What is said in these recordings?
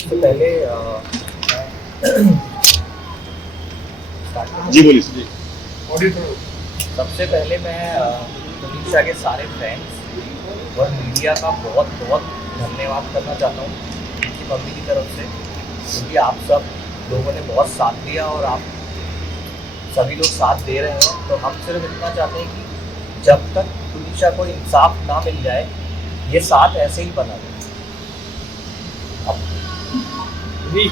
सबसे पहले जी बोलिए जी। सबसे पहले मैं मनीषा के सारे फ्रेंड्स और मीडिया का बहुत बहुत धन्यवाद करना चाहता हूँ उनकी मम्मी की तरफ से, क्योंकि आप सब लोगों ने बहुत साथ दिया और आप सभी लोग साथ दे रहे हैं। तो हम सिर्फ इतना चाहते हैं कि जब तक मनीषा को इंसाफ ना मिल जाए ये साथ ऐसे ही बना रहे। जी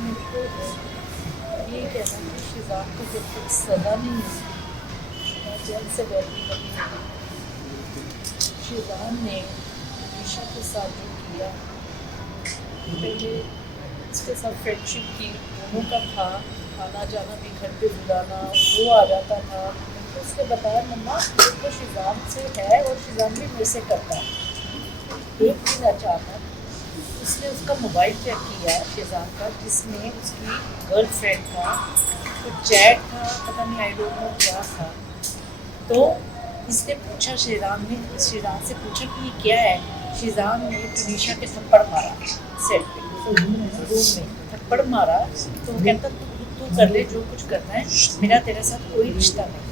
मेरे को ये कहना है कि शिजान को जब तक सज़ा नहीं मिलती मैं जेल से बैठी नहीं होगी। शिजान ने ईशा के साथ जो किया, पहले इसके साथ फ्रेंडशिप की, दोनों का था, आना जाना भी, घर पे बुलाना, वो आ जाता था। तो उसने बताया मम्मा ये तो शिजान से है और शिजान भी मेरे से करता है। एक दिन अचानक उसने उसका मोबाइल चेक किया शिजान का, जिसमें उसकी गर्लफ्रेंड का कुछ चैट था, पता नहीं आई डोंट नो क्या था। तो इसने पूछा, शिजान से पूछा कि ये क्या है। शिजान ने टुनीशा के थप्पड़ मारा सेट पे, रूम में थप्पड़ मारा। तो वो कहता तू कर ले जो कुछ करना है, मेरा तेरे साथ कोई रिश्ता नहीं।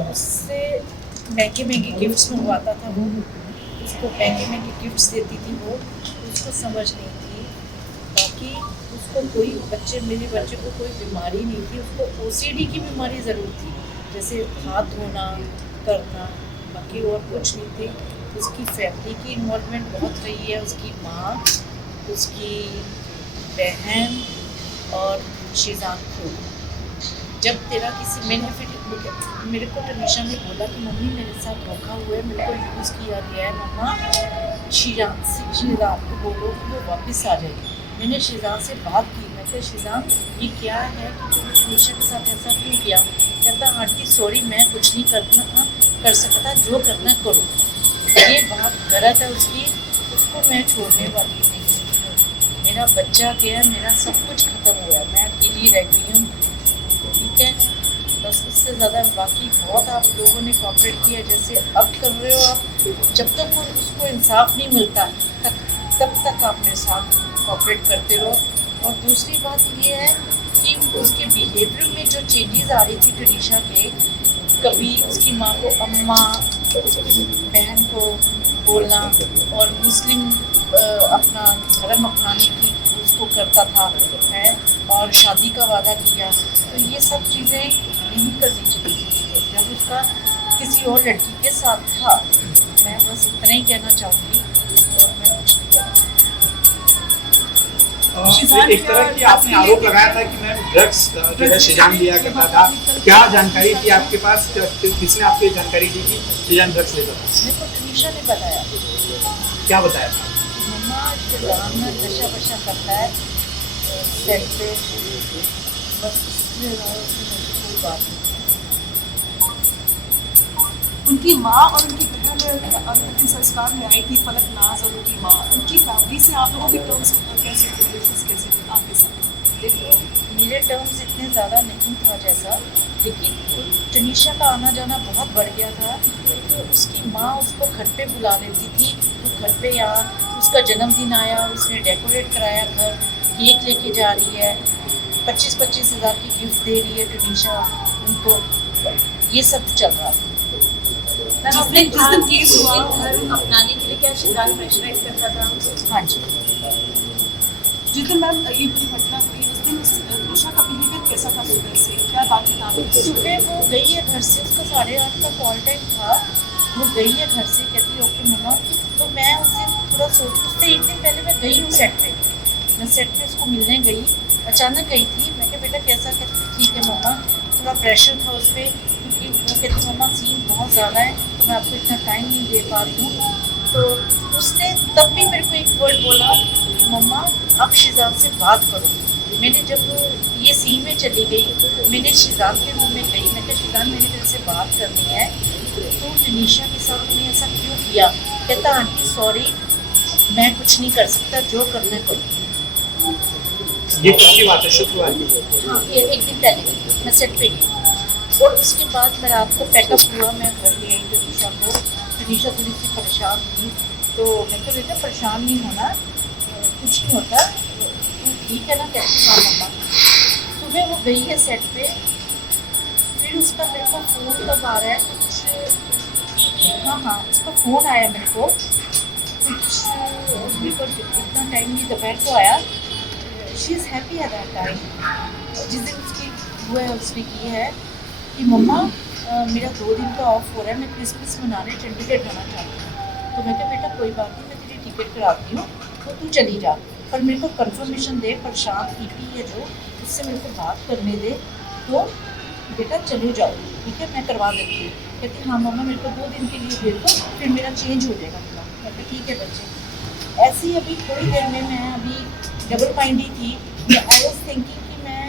उससे महंगे महंगे गिफ्ट्स मंगवाता था वो, उसको महंगे महंगे गिफ्ट्स देती थी वो, उसको समझ नहीं थी। बाकी उसको कोई मेरे बच्चे को कोई बीमारी नहीं थी, उसको OCD की बीमारी ज़रूर थी, जैसे हाथ धोना करना, बाकी और कुछ नहीं थी। उसकी फैमिली की इन्वॉल्वमेंट बहुत रही है, उसकी माँ, उसकी बहन और शिजान को। जब तेरा किसी मैंने फिर मेरे को टनीशा ने बोला कि मम्मी मेरे साथ धोखा हुआ है, मेरे को यूज़ किया गया है, मम्मा शिजान को बोलो कि वो वापस आ जाएगी। मैंने शिजान से बात की, मैं कहा शिजान ये क्या है कि तुमने टनीशा के साथ ऐसा क्यों किया। कहता आंटी सॉरी मैं कुछ नहीं कर सकता, जो करना करो। ये बात गलत है उसकी, उसको मैं छोड़ने वाली नहीं हूँ। मेरा बच्चा गया, मेरा सब कुछ ख़त्म हुआ है, मैं अकेली रह गई हूँ, ठीक है। बस इससे ज़्यादा बाकी बहुत आप लोगों ने कॉपरेट किया, जैसे अब कर रहे हो आप। जब तक उसको इंसाफ नहीं मिलता तब तक आप मेरे साथ कॉपरेट करते रहो। और दूसरी बात ये है कि उसके बिहेवियर में जो चेंजेस आ रही थी टनीशा के, कभी उसकी माँ को अम्मा, उसकी बहन को बोलना, और मुस्लिम अपना धर्म अपनाने की उसको करता था है, और शादी का वादा किया। तो ये सब चीज़ें नहीं करनी चाहिए थी जब उसका किसी और लड़की के साथ था। मैं बस इतना ही कहना चाहूँगी और मैं कुछ नहीं कहना। एक तरह की आपने आरोप लगाया था कि मैम ड्रग्स जो है शिजान लिया करता था, क्या जानकारी थी आपके पास, किसने आपको जानकारी दी कि शिजान ड्रग्स लेता था? मेरे को टनीशा ने बताया। क्या बताया था? मम्मा शिजान नशा वशा करता है सेट पे, बस इसलिए कोई बात नहीं। उनकी माँ और उनकी बहन अंतिम संस्कार में आई थी, फलक नाज और उनकी माँ, उनकी फैमिली से आप लोगों के टर्म्स कैसे थे, रिलेशंस कैसे थे आपके साथ? देखो मेरे टर्म्स इतने ज़्यादा नहीं था जैसा, लेकिन टनीशा का आना जाना बहुत बढ़ गया था। तो उसकी माँ उसको घर पे बुला लेती थी, तो घर पे यहाँ उसका जन्मदिन आया, उसने डेकोरेट कराया घर, केक लेके जा रही है, 25-25 हज़ार की गिफ्ट दे रही है टनीशा उनको, ये सब चल रहा था। जिस दिन केस हुआ धर्म अपनाने के लिए क्या शिजान प्रेशराइज करता था? हाँ जी। जिस दिन मैम ये पूरी घटना हुई उस दिन तृषा का बिहेवियर कैसा था सुबह से, क्या बातें था? सुबह वो गई है घर से, उसका 8:30 का कॉल टाइम था, वो गई है घर से, कहती ओके मम्मा। तो मैं उस दिन थोड़ा उससे एक दिन पहले मैं गई हूँ सेट पे, मैं सेट पे उसको मिलने गई, अचानक गई थी। मैं कहा बेटा कैसा, कहती ठीक है मम्मा, थोड़ा प्रेशर था उस पर, क्योंकि वो कहती मम्मा सीन बहुत ज़्यादा है तो मैं आपको इतना टाइम नहीं दे पा रही हूँ। तो उसने तब भी मेरे को एक वर्ड बोला, मम्मा आप शिजान से बात करो। मैंने जब ये सीन में चली गई, मैंने शिजान के रूम में गई, मैं कहा शिजान मैंने तेरे से बात करनी है, तो टनीशा के साथ तूने ऐसा क्यों किया। कहता आंटी सॉरी मैं कुछ नहीं कर सकता, जो करना करो। ये कब की बात है? शुक्रवार की? हाँ, ये एक दिन पहले मैं सेट पे गई और उसके बाद मैं रात को पैकअप हुआ, मैं घर ले आई तनीषा को। तनीषा थोड़ी सी परेशान थी, तो मैं कहा बेटा परेशान नहीं होना, कुछ नहीं होता, तू ठीक है ना? कैसे? हाँ मम्मा। सुबह वो गई है सेट पे, फिर उसका मेरे को फ़ोन कब आ रहा है कुछ, हाँ उसका फ़ोन आया मेरे को कुछ, मेरे को इतना टाइम नहीं, दोपहर को आया। She is happy at that time. जिस दिन उसकी हुआ है उसने की है कि मम्मा मेरा 2 दिन का ऑफ हो रहा है, मैं क्रिसमस मनाने चंडीगढ़ जाना चाहती हूँ। तो मैं कहा बेटा कोई बात नहीं, मैं तेरी टिकट कराती हूँ, तो तू चली जा, पर मेरे को कंफर्मेशन दे, प्रशांत ईपी है जो, उससे मेरे को बात करने दे, तो बेटा चले जाओ, ठीक है मैं करवा देती हूँ। कहती हाँ मम्मा मेरे को 2 दिन के लिए दे दो, फिर मेरा चेंज हो जाएगा पूरा। मैं कहा ठीक है बच्चे। ऐसे ही अभी थोड़ी देर में मैं अभी डबल माइंडी थी, आई वॉज थिंकिंग कि मैं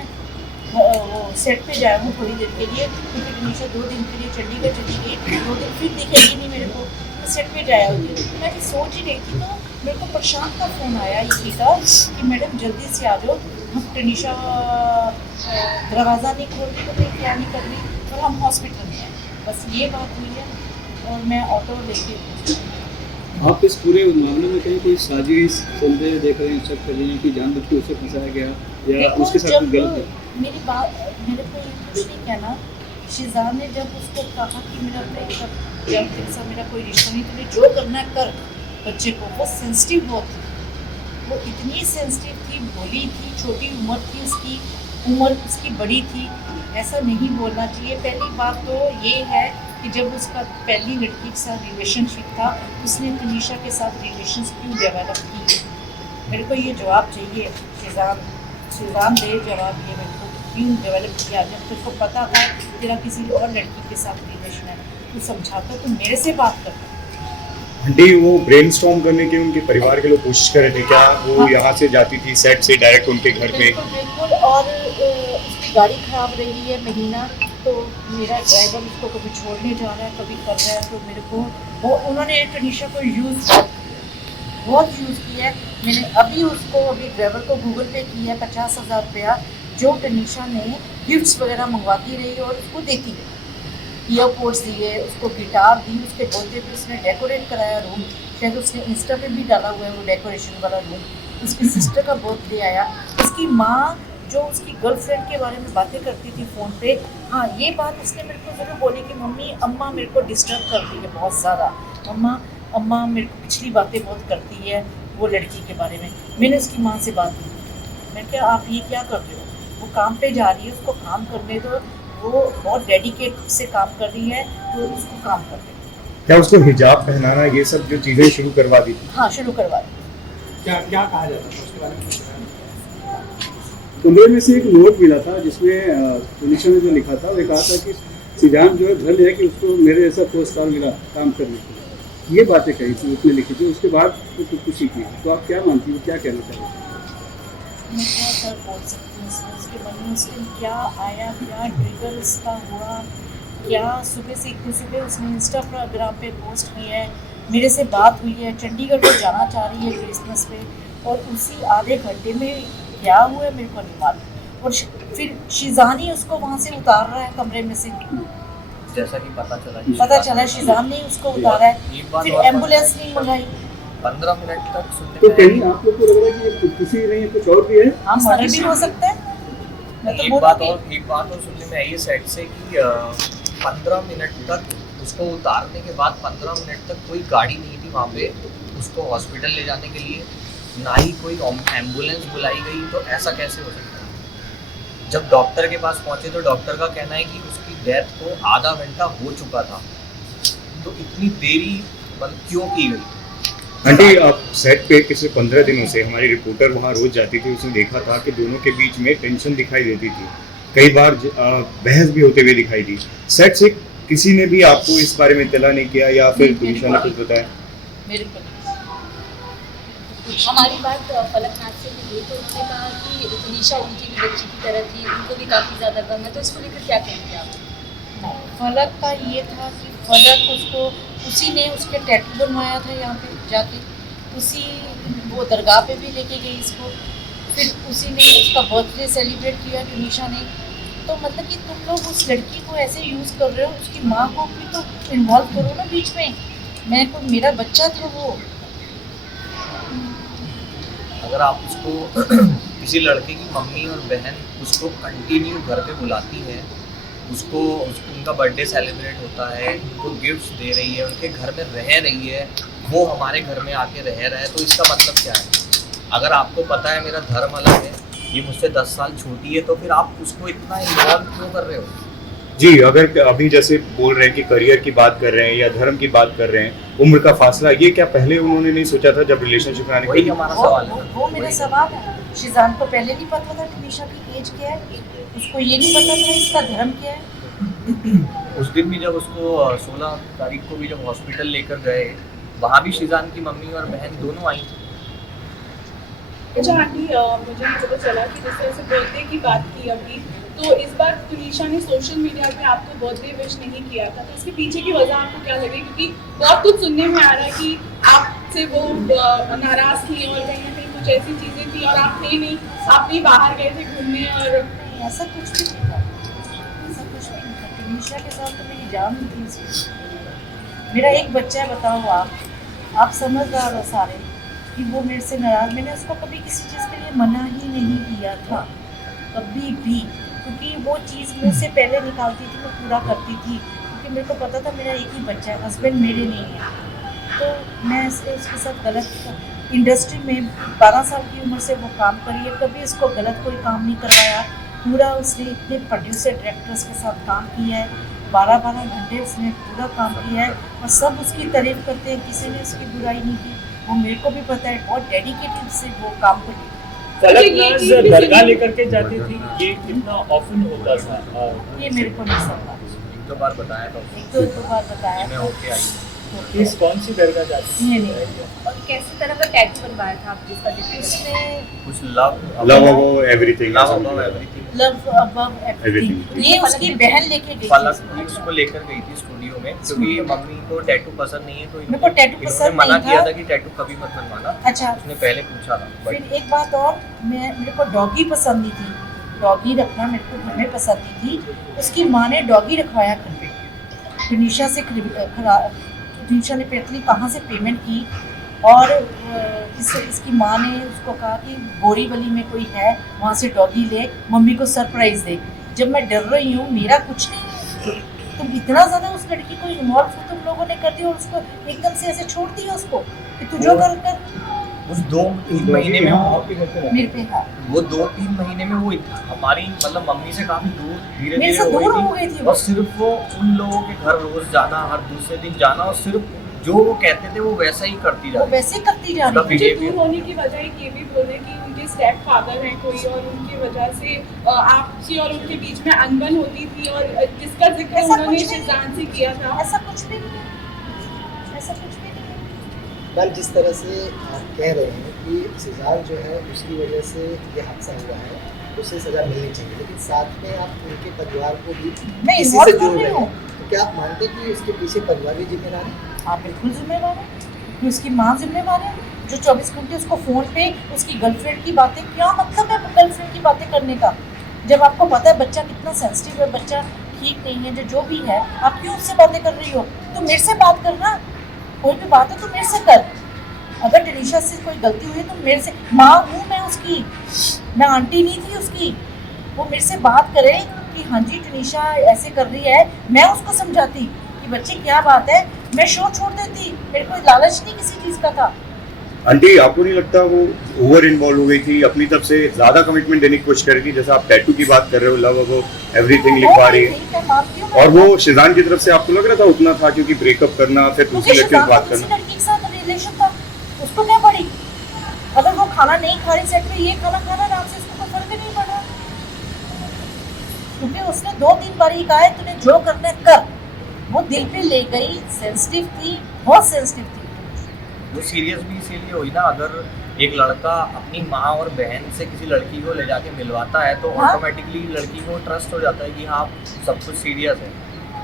वो सेट पे जाया हूँ थोड़ी देर के लिए, क्योंकि तनीषा 2 दिन के लिए चंडीगढ़ चली गई, 2 दिन फिर दिखेगी नहीं मेरे को, मैं सेट पे जाया होती। मैं भी सोच ही रही थी, तो मेरे को प्रशांत का फ़ोन आया इसी का कि मैडम जल्दी से आ जाओ, हम तनीषा दरवाज़ा नहीं खोल रही, तो मैं क्या नहीं कर रही, और हम हॉस्पिटल में हैं। बस ये बात हुई है, और मैं ऑटो लेके आप इस पूरे मामले में कहीं कोई साजिश चलते देख रहे हैं, चेक कर रहे हैं कि जानबूझ के उसे फंसाया गया या देखो, उसके साथ जब कोई गलत है? मेरी बात, मेरे को ये कुछ नहीं कहना। शिजान ने जब उसको कहा कि मेरा ब्रेकअप, जब तेरे साथ मेरा कोई रिश्ता नहीं, तुम्हें जो करना है कर, बच्चे को, वो सेंसिटिव बहुत थी, वो इतनी सेंसिटिव थी, भोली थी, छोटी उम्र थी उसकी, उम्र उसकी बड़ी थी, ऐसा नहीं बोलना चाहिए। पहली बात तो ये है कि जब उसका पहली लड़की के साथ रिलेशनशिप था, उसने तनीषा के साथ रिलेशंस क्यों डेवलप की? मेरे को ये जवाब चाहिए, शिजान दे जवाब, ये मेरे को क्यों डेवलप किया? जब तेरे को पता था तेरा किसी और लड़की के साथ रिलेशन है, तू समझाता, तो मेरे से बात करता। आंटी वो ब्रेनस्टॉर्म करने की उनके परिवार के लोग कोशिश कर रहे थे क्या? वो यहाँ से जाती थी सेट से डायरेक्ट उनके घर पे? बिल्कुल बिल्कुल, और उसकी गाड़ी खराब रही है महीना, तो मेरा ड्राइवर उसको कभी छोड़ने जा रहा है, कभी कर रहा है, तो मेरे को वो उन्होंने तनीषा को बहुत यूज़ किया है। मैंने अभी उसको, अभी ड्राइवर को गूगल पे किया 50,000 रुपया, जो तनीषा ने गिफ्ट्स वगैरह मंगवाती रही और उसको देती रही। ईयरपोड्स दिए, उसको गिटार दी, उसके बर्थडे पे उसने डेकोरेट कराया रूम, शायद उसने इंस्टा पे भी डाला हुआ है वो डेकोरेशन वाला रूम। उसकी सिस्टर का बर्थडे आया, उसकी माँ जो उसकी गर्लफ्रेंड के बारे में बातें करती थी फ़ोन पे, हाँ ये बात उसने मेरे को ज़रूर बोली कि मम्मी अम्मा मेरे को डिस्टर्ब करती है बहुत ज़्यादा, अम्मा मेरे को पिछली बातें बहुत करती है वो लड़की के बारे में। मैंने उसकी माँ से बात की, मैं क्या आप ये क्या कर रहे हो? वो काम पे जा रही है, उसको काम करने दो, वो बहुत डेडिकेट से काम कर रही है, तो उसको काम कर रही है। क्या उसको हिजाब पहनाना ये सब जो चीज़ें शुरू करवा दी थी? हाँ शुरू करवा दी। क्या क्या कहा जाता था उसके बारे में? कुछ कमरे में से एक नोट मिला था जिसमें तनीषा ने जो लिखा था, वो कहा था कि शिजान जो है घर ले कि उसको मेरे जैसा पुरस्कार मिला काम करने के लिए, ये बातें कही थी उसने लिखी थी। उसके बाद वो खुदकुशी की, तो आप क्या मानती हो, क्या कहना चाहते हैं? मैं क्या सर बोल सकती हूँ इसमें, उसके मन में उसके क्या आया, क्या ट्रिगर उसका हुआ, क्या सुबह से इतनी सुबह उसने इंस्टाग्राम पे पोस्ट किया है, मेरे से बात हुई है, चंडीगढ़ को जाना चाह रही है क्रिसमस पे, और उसी आधे घंटे में क्या हुआ है मेरे को नहीं मालूम। और फिर शिजान ही उसको वहाँ से उतार रहा है कमरे में से, जैसा कि पता चला शिजान ने उसको उतारा है, फिर एम्बुलेंस नहीं मंगाई। 15 मिनट तक सुनने तो में कहीं आप लोग को लग रहा है कि ये खुदकुशी नहीं है, कुछ और भी है? हाँ मर्डर भी हो सकता है। मैं तो एक बात और सुनने में आई है सेट से कि 15 मिनट तक उसको उतारने के बाद 15 मिनट तक कोई गाड़ी नहीं थी वहाँ पे उसको हॉस्पिटल ले जाने के लिए, ना ही कोई एम्बुलेंस बुलाई गई। तो ऐसा कैसे हो सकता है? जब डॉक्टर के पास पहुँचे तो डॉक्टर का कहना है कि उसकी डेथ को आधा घंटा हो चुका था, तो इतनी देरी क्यों की गई? आंटी आप सेट पे पिछले 15 दिनों से हमारी रिपोर्टर वहाँ रोज जाती थी, उसने देखा था कि दोनों के बीच में टेंशन दिखाई देती थी, कई बार बहस भी होते हुए दिखाई दी। सेट से किसी ने भी आपको इस बारे में इत्तला नहीं किया या फिर तनीषा ने कुछ बताया? मेरे को हमारी बात फलकनाथ से हुई तो उन्होंने कहा कि तनीषा उनकी भी बच्ची की तरह थी, उनको भी काफ़ी ज़्यादा गम है, तो इसको लेकर क्या कहेंगे आप? फलक का ये था कि फलक उसको, उसी ने उसके टैटू बनवाया था यहाँ पे जाके, उसी वो दरगाह पे भी लेके गई इसको, फिर उसी ने उसका बर्थडे सेलिब्रेट किया टुनीशा ने। तो मतलब कि तुम लोग उस लड़की को ऐसे यूज़ कर रहे हो, उसकी माँ को भी तो इन्वॉल्व करो ना बीच में। मेरा बच्चा था वो। अगर आप उसको किसी लड़के की मम्मी और बहन उसको कंटिन्यू घर पे बुलाती है, उनका बर्थडे सेलिब्रेट होता है, उनको गिफ्ट्स दे रही है, उनके घर में रह रही है, वो हमारे घर में आके रह रहा है, तो इसका मतलब क्या है? अगर आपको पता है मेरा धर्म अलग है, ये मुझसे 10 साल छोटी है, तो फिर आप उसको इतना इन्वॉल्व क्यों कर रहे हो? जी, अगर अभी जैसे बोल रहे हैं कि करियर की बात कर रहे हैं या धर्म की बात कर रहे हैं, उम्र का फासला, ये क्या पहले उन्होंने नहीं सोचा था जब रिलेशनशिप में आने वही के? हमारा सवाल है। वो मेरा सवाल है। शिजान को पहले नहीं पता था टुनीशा की एज क्या है, उसको ये नहीं पता था इसका धर्म क्या है। उस दिन भी जब उसको 16 तारीख को भी जब हॉस्पिटल लेकर गए, वहाँ भी शिजान की मम्मी और बहन दोनों आई थी। अच्छा आंटी, मुझे ये पता चला कि जिस तरह से बर्थडे की बात की अभी, तो इस बार तुनिशा ने सोशल मीडिया पे आपको बर्थडे विश नहीं किया था, तो इसके पीछे की वजह आपको क्या लगी? क्योंकि बहुत कुछ सुनने में आ रहा है कि आपसे वो नाराज थी और कहीं ना कहीं कुछ ऐसी चीज़ें थी और आप थे नहीं, आप भी बाहर गए थे घूमने। और ऐसा कुछ भी नहीं था, ऐसा कुछ भी नहीं था। टुनीशा के साथ तो मेरी जान थी इसकी। मेरा एक बच्चा है, बताओ आप समझदार हो सारे कि वो मेरे से नाराज़। मैंने उसको कभी किसी चीज़ के लिए मना ही नहीं किया था, कभी भी, क्योंकि वो चीज़ मुझसे पहले निकालती थी, मैं पूरा करती थी, क्योंकि मेरे को पता था मेरा एक ही बच्चा है, हस्बैंड मेरे नहीं है। तो मैं उसके साथ गलत इंडस्ट्री में 12 साल की उम्र से वो काम करी है, कभी उसको गलत कोई काम नहीं करवाया। पूरा उसने इतने प्रोड्यूसर डायरेक्टर्स के साथ काम किया है, 12-12 घंटे उसने पूरा काम किया है और सब उसकी तारीफ करते हैं, किसी ने उसकी बुराई नहीं की। वो मेरे को भी पता है, बहुत डेडिकेटेड से वो काम करती है। फलकनाज दरगाह लेकर के जाती थी, ये कितना ऑफन होता था? ये मेरे को नहीं समझा, एक दो बार बताया था, एक दो बार बताया मैं था। होके आई। किस कौन सी दरगाह जाती थी? ये नहीं, और कैसी तरह का टैटू बनवाया था आप जिसका जिक्र? उसने कुछ love about everything, love above everything, love above everything, Everything। ये उसकी बहन लेके गई फलक थी। उसको लेकर गई थी स्टूडियो में, क्योंकि मम्मी को टैटू पसंद नहीं है, तो मेरे को टैटू इन्होंने पसंद मना नहीं किया था। था कि टैटू कभी मत बनवाना। अच्छा, उसने पहले पूछा था, फिर बट एक बात और, मेरे को डॉगी पसंद नहीं थी, डॉगी रखना मेरे को घर में पसंद नहीं थी। उसकी माँ ने डॉगी रखवाया घर पे। टुनीशा से टुनीशा ने पता कहाँ से पेमेंट की और इसकी माँ ने उसको कहा कि बोरीवली में कोई है, वहाँ से डॉगी ले, मम्मी को सरप्राइज़ दे। जब मैं डर रही हूँ, मेरा कुछ नहीं है, तुम इतना ज़्यादा उस लड़की को इन्वॉल्व तुम लोगों ने कर दिया और उसको एकदम से ऐसे छोड़ दिया उसको कि तू जो कर। उस 2-3 महीने में मेरे पे हाँ, वो 2-3 महीने में वो हमारी मतलब मम्मी से काफी दूर धीरे मेरे धीरे से दूर हो गई थी वो। और सिर्फ वो उन लोगों के घर रोज जाना, हर दूसरे दिन जाना, और सिर्फ जो वो कहते थे वो वैसा ही करती जा वो रही। वैसे ही करती जा उसका रही है। मुझे behavior- दूर होने की वजह एक ये भी बोले कि उनके स्टेप फादर हैं कोई और उनकी वजह से आपसी और उनके बीच में अनबन होती थी और जिसका जिक्र ऐसा उन्होंने कुछ नहीं। शिजान से किया था। ऐसा कुछ भी नहीं है, ऐसा कुछ भी नहीं है। मैम, जिस तरह से आप कह रहे हैं कि शिजान जो है उसकी वजह से ये हादसा हुआ है, उसे सज़ा मिलनी चाहिए, लेकिन साथ में आप उनके परिवार को भी मैं इसी इन्वॉल्व से कर जोड़ रही रहे हूँ। हैं, तो क्या आप मानते हैं कि उसके पीछे परिवार भी जिम्मेदार है? हाँ बिल्कुल जिम्मेवार है, कि उसकी माँ जिम्मेवार है जो 24 घंटे उसको फ़ोन पे उसकी गर्लफ्रेंड की बातें, क्या मतलब है गर्लफ्रेंड की बातें करने का? जब आपको पता है बच्चा कितना सेंसिटिव है, बच्चा ठीक नहीं है, जो भी है, आप क्यों उससे बातें कर रही हो? तो मेरे से बात करना, कोई भी बात है तो मेरे से कर। अगर टुनीशा से कोई गलती हुई है तो मेरे से, माँ हूँ मैं उसकी, मैं आंटी नहीं थी उसकी। वो मेरे से बात करे कि हाँ जी टुनीशा ऐसे कर रही है, मैं उसको समझाती कि बच्चे क्या बात है, मैं शो छोड़ देती, मेरे को लालच नहीं किसी चीज़ का था। आंटी, आपको नहीं लगता वो ओवर इन्वॉल्व हो गई थी, अपनी तरफ से ज्यादा कमिटमेंट देने की कोशिश कर रही थी? जैसा आप टैटू की बात कर रहे हो, लव अबव एवरीथिंग लिखवा रही है, मैं मानती हूँ, और वो शिजान की तरफ से आपको लग रहा था उतना था? क्योंकि ब्रेकअप करना, फिर दूसरी क्योंकि लड़की से शिजान बात का किसी करना। लड़की के साथ रिलेशन था, उसको क्या पड़ी? अगर वो खाना नहीं खा रही सेट पे, ये खाना खाना आराम से, उसको कोई फर्क नहीं पड़ रहा, क्योंकि उसने 2-3 बार ही कहा है तूने जो करना है कर। वो दिल पे ले गई, सेंसिटिव थी, बहुत सेंसिटिव थी। वो सीरियस भी इसीलिए हुई ना, अगर एक लड़का अपनी माँ और बहन से किसी लड़की को ले जाके मिलवाता है तो हाँ। ऑटोमेटिकली लड़की को ट्रस्ट हो जाता है कि हाँ सब कुछ सीरियस है।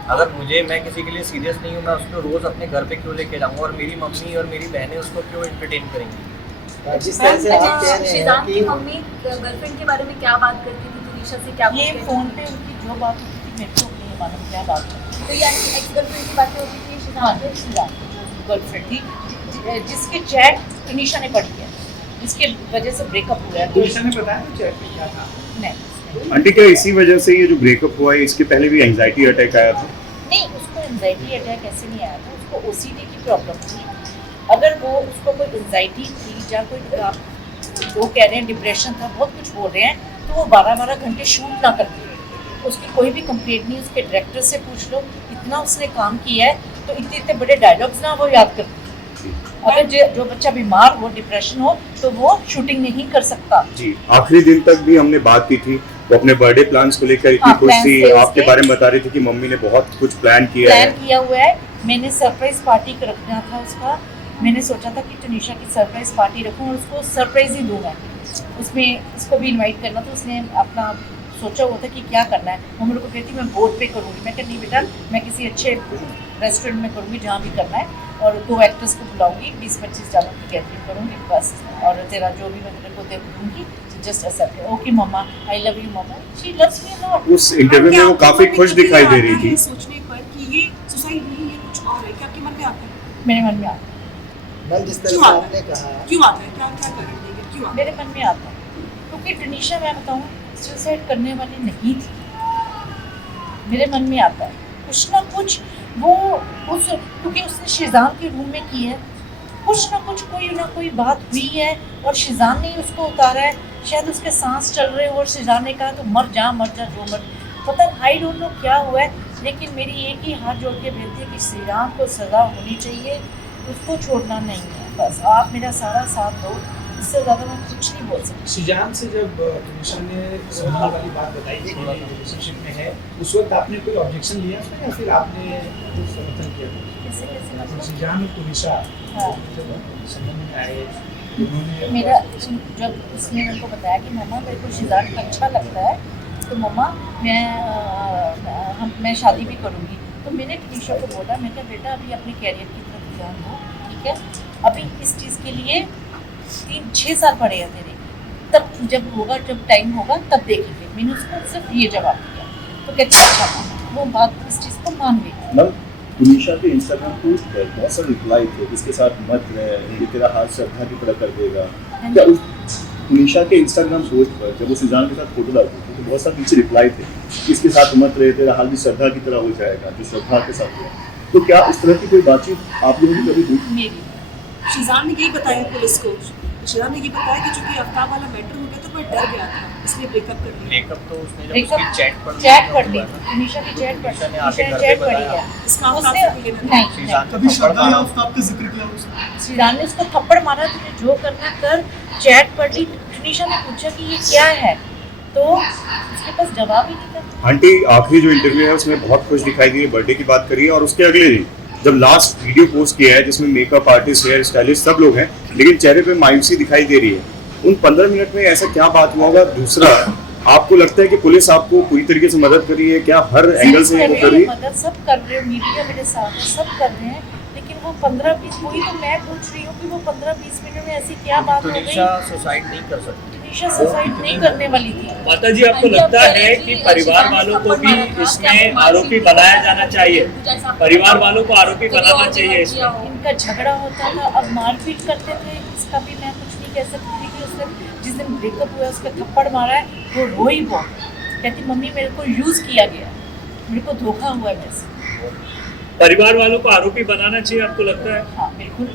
अगर मैं किसी के लिए सीरियस नहीं हूँ, मैं उसको रोज़ अपने घर पे क्यों लेके जाऊँगा, और मेरी मम्मी और मेरी बहनें उसको क्यों एंटरटेन करेंगी? जिस तरह से आप कह अच्छा, रहे हैं शिजान की कि मम्मी गर्लफ्रेंड के बारे में क्या बात करती थी तुनिशा से, क्या ये कुछ कहती फ़ोन थी? पे उनकी जो बात होती थी मेरे को नहीं मालूम क्या बात होती तो यार एक्स गर्लफ्रेंड की बातें होती थी थी। हाँ शिजान से? शिजान जो गर्लफ्रेंड थी जिसकी चैट तनीषा ने पढ़ी है, जिसके वजह से ब्रेकअप हुआ है। तो तुनिशा ने बताया था चैट में क्या था? नहीं आंटी क्या इसी वजह से ये जो ब्रेकअप हुआ है, इसके पहले भी एंजाइटी अटैक आया था? नहीं, उसको एंजाइटी अटैक ऐसे नहीं आया था, उसको ओसीडी की प्रॉब्लम थी। अगर वो उसको कोई एंजाइटी थी या कोई वो कह रहे हैं डिप्रेशन था, बहुत कुछ बोल रहे हैं, तो वो 12-12 घंटे शूट ना करती। उसकी कोई भी कंप्लेंट नहीं, उसके डायरेक्टर से पूछ लो, इतना उसने काम किया है, तो इतने इतने बड़े डायलॉग्स ना वो याद करती। अगर जो बच्चा बीमार हो, डिप्रेशन हो, तो वो शूटिंग नहीं कर सकता। जी, आखिरी दिन तक भी हमने बात की थी, वो अपने बर्थडे प्लान्स को लेकर इतनी हाँ, खुश plans थी, थे आपके उसके। बारे में बता रही थी कि मम्मी ने बहुत कुछ प्लान किया है। प्लान किया हुआ है, मैंने सरप्राइज पार्टी रखना था उसका। मैंने सोचा था कि तनीषा की सरप्राइज पार्टी रखूं और उसको सरप्राइज ही दूंगा, उसमें इसको भी इनवाइट करना। तो उसने अपना सोचा हुआ था कि क्या करना है। वो मेरे को कहती मैं बोर्ड पे करूँगी। मैं कहा नहीं बेटा, मैं किसी अच्छे रेस्टोरेंट में करूँगी जहाँ भी करना है, और 2 एक्टर्स को बुलाऊंगी, 20-25 जन की कैटरिंग करूँगी बस, और तेरा जो भी मैं तेरे को दे दूँगी, just accept. Okay mamma, I love you mamma, she loves me a lot. उस इंटरव्यू में वो काफी खुश दिखाई दे रही थी। सोचने पर कि ये सुसाइड नहीं है, कुछ और है, क्या आपके मन में आता है? मेरे मन में आता है, मैम जिस तरह क्यों से आता आपने कहा क्यों आता है? क्या क्या कारण है? क्यों आता है? मेरे मन में आता है, क्योंकि तनीषा मैं बताऊँ सुसाइड करने वाली नहीं थी। मेरे मन में आता है कुछ ना कुछ, वो उस क्योंकि उसने शिजान के रूम में की है, कुछ ना कुछ कोई ना कोई बात हुई है, और शिजान ने ही उसको उतारा है। शायद उसके सांस चल रहे हो और शिजान ने कहा तो मर जा जो मर, पता आई डोंट नो क्या हुआ है। लेकिन मेरी एक ही हाथ जोड़ के बेनती है कि श्रीराम को सज़ा होनी चाहिए, उसको छोड़ना नहीं है। बस आप मेरा सारा साथ दो, इससे ज़्यादा मैं कुछ नहीं बोल सकती। सुजान से जब तुनिशा ने सलाह वाली बात बताई कि रिलेशनशिप में है, उस वक्त आपने कोई ऑब्जेक्शन दिया उसमें या फिर आपने समर्थन किया? कैसे कैसे मतलब सुजान और तुनिशा हाँ। जब संबंध में आए, उन्होंने मेरा जब उसने मेरे को बताया कि मम्मा मेरे को शिजान अच्छा लगता है, तो मम्मा मैं शादी भी करूँगी, तो मैंने तनीषा को बोला, मैं कहा बेटा अभी अपने कैरियर की तरफ ध्यान दो, ठीक है, अभी इस चीज़ के लिए 3-6 साल पड़े हैं तेरे, तब जब होगा, जब टाइम होगा तब देखेंगे। मैंने उसको सिर्फ ये जवाब दिया, तो कहते अच्छा मामा, वो बात इस चीज़ को मान गई। मैम तुनिशा के इंस्टाग्राम पोस्ट पर बहुत सारे रिप्लाई थे, इसके साथ मत रहे, ये तेरा हाथ श्रद्धा की तरह कर देगा। क्या उस तुनिशा के इंस्टाग्राम पोस्ट पर जब वो सुजान के साथ फोटो डालती थी तो बहुत सारे नीचे रिप्लाई थे, इसके साथ मत रहे, तेरा हाल भी श्रद्धा की तरह हो जाएगा, जो श्रद्धा के साथ हुआ। तो क्या इस तरह की कोई बातचीत आप लोगों की कभी हुई? मेरी शिजान ने यही बताया पुलिस को, शिजान ने ये बताया कि चूंकि अफ्ताब वाला मैटर हो गया तो मैं डर गया था, इसलिए ब्रेकअप कर लिया। ब्रेकअप तो उसने जब ब्रेकअप उसकी चैट पढ़ ली, तनीषा की चैट पढ़ तनीषा ने ली, आके तनीषा घर ने पे चैट पढ़ी बताया। है। इसका उसने अफ्ताब से लेना नहीं श्रीजान कभी को श्रद्धा थप्पड़ या मारा। आफ्ताब का जिक्र किया उसने? श्रीजान ने उसको थप्पड़ मारा, तुझे जो करना कर, चैट पढ़ ली। तनीषा ने पूछा कि ये क्या है, तो उसके पास जवाब ही नहीं था। आंटी आखिरी जो इंटरव्यू है उसमें बहुत खुश दिखाई दी है, बर्थडे की बात करी है, और उसके अगले दिन जब लास्ट वीडियो पोस्ट किया है जिसमें मेकअप आर्टिस्ट, हेयर स्टाइलिस्ट सब लोग हैं, लेकिन चेहरे पे मायूसी दिखाई दे रही है। उन 15 मिनट में ऐसा क्या बात हुआ होगा? दूसरा, आपको लगता है कि पुलिस आपको पूरी तरीके से मदद कर रही है क्या? हर एंगल से वो कर रही है? मदद सब कर रहे हैं, मीडिया मेरे साथ है, सब कर रहे हैं, लेकिन वो 15-20, वही तो मैं पूछ रही हूँ कि वो 15-20 मिनट में ऐसी क्या बात हो गई? तनीषा सुसाइड नहीं कर सकती। तनीषा सुसाइड नहीं करने वाली थी। माता जी, आपको लगता है कि परिवार वालों को भी इसमें आरोपी बनाया जाना चाहिए? परिवार वालों को आरोपी बनाना चाहिए इसमें? इनका झगड़ा होता था, अब मारपीट करते थे, इसका भी मैं कुछ नहीं कह सकती थी कि उसने जिस दिन ब्रेकअप हुआ उसका थप्पड़ मारा है, वो रोई बहुत, कहती मम्मी मेरे को यूज़ किया गया, मेरे को धोखा हुआ है मेरे से। परिवार वालों को आरोपी बनाना चाहिए, आपको लगता है? हाँ बिल्कुल।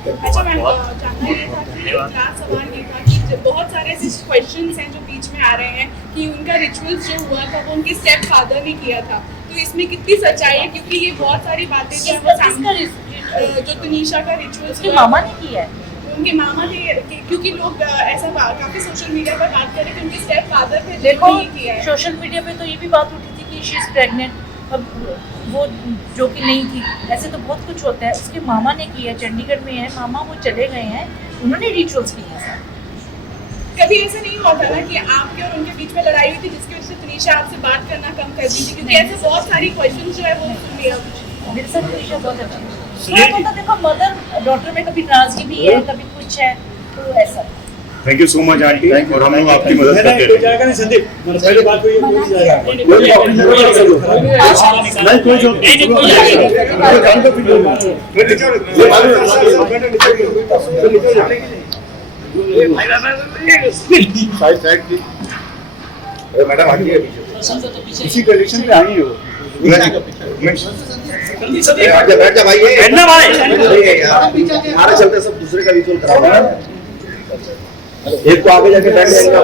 अच्छा मैम, जानना ये था कि लास्ट सवाल ये था कि बहुत सारे ऐसे क्वेश्चंस हैं जो बीच में आ रहे हैं कि उनका रिचुअल्स जो हुआ था वो उनके स्टेप फादर ने किया था, तो इसमें कितनी सच्चाई है? क्योंकि ये बहुत सारी बातें जो है वो सामने, जो तनीषा का रिचुअल्स उसके मामा ने किया है। उनके मामा थे, क्योंकि लोग ऐसा काफी सोशल मीडिया पर बात कर रहे थे उनके स्टेप फादर थे, देखो ये किया है। सोशल मीडिया पे तो ये भी बात उठी थी कि शी इज प्रेग्नेंट, अब वो जो कि नहीं थी, ऐसे तो बहुत कुछ होता है। उसके मामा ने किया, चंडीगढ़ में है मामा, वो चले गए हैं, उन्होंने रिचुअल्स किए हैं। कभी ऐसा नहीं हुआ था ना कि आपके और उनके बीच में लड़ाई हुई थी जिसकी वजह से तनीषा आपसे बात करना कम कर दी थी? क्योंकि ऐसे बहुत सारी क्वेश्चन जो है वो सुन लिया। मेरे साथ तनीषा बहुत अच्छी है। सुनील जी तो देखो मदर डॉटर में कभी नाराजगी भी है, कभी कुछ है, तो ऐसा। Thank you so much aunty, और हम लोग आपकी मदद करते कोई हैं। जाएगा नहीं संदीप, पहले बात हुई है, कोई नहीं जाएगा। नहीं, कोई मैडम आगे इसी कंडीशन पे आई हो। बैठ जा भाई, बैठना भाई। हमारा चलते सब दूसरे का रिचुअल करा, एक तो आगे जाके बैठ जाएगा।